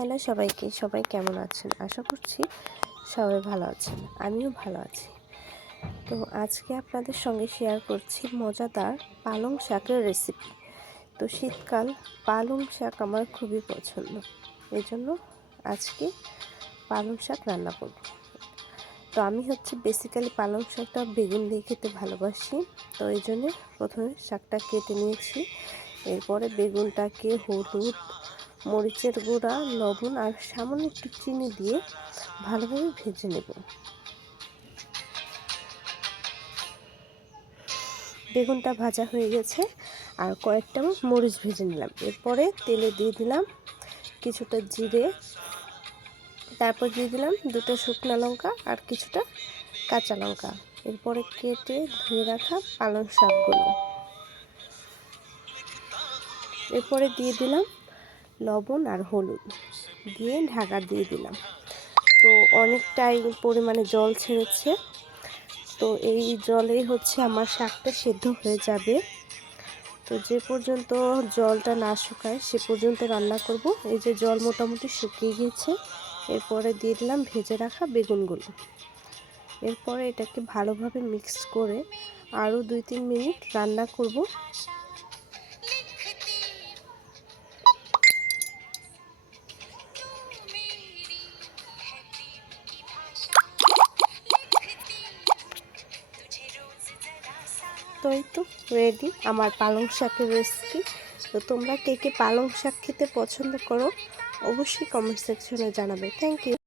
Hello সবাইকে, সবাই কেমন আছেন? আশা করছি সবাই ভালো আছেন। আমিও ভালো আছি। তো আজকে আপনাদের সঙ্গে শেয়ার করছি মজাদার পালং শাকের রেসিপি। তো শীতকাল, পালং শাক আমার খুবই পছন্দ। এজন্য আজকে পালং শাক রান্না করব। তো আমি বেসিক্যালি পালং শাকটা বেগুন দিয়ে খেতে ভালোবাসি। তো এই জন্যে প্রথমে শাকটা কেটে নিয়েছি। এরপরে বেগুনটাকে হলুদ, মরিচের গুঁড়া, লবণ আর সামান্য একটু চিনি দিয়ে ভালোভাবে ভেজে নেব। বেগুনটা ভাজা হয়ে গেছে আর কয়েকটা মরিচ ভেজে নিলাম। এরপরে তেলে দিয়ে দিলাম কিছুটা জিরে, তারপর দিয়ে দিলাম দুটো শুকনো লঙ্কা আর কিছুটা কাঁচা লঙ্কা। এরপরে কেটে ধুয়ে রাখা পালং শাকগুলো, এরপরে দিয়ে দিলাম লবণ আর হলুদ দিয়ে ঢাকা দিয়ে দিলাম। তো অনেকটাই পরিমাণে জল ছেড়েছে। তো এই জলেই আমার শাকটা সেদ্ধ হয়ে যাবে। তো যে পর্যন্ত জলটা না শুকায় সে পর্যন্ত রান্না করব। এই যে জল মোটামুটি শুকিয়ে গেছে। এরপরে দিয়ে দিলাম ভেজে রাখা বেগুনগুলো। এরপরে এটাকে ভালোভাবে মিক্স করে আরও 2-3 মিনিট রান্না করব। তো এই তো রেডি আমার পালং শাকের রেসিপি। তো তোমরা কে কে পালং শাক খেতে পছন্দ করো অবশ্যই কমেন্ট সেকশনে জানাবে। Thank you.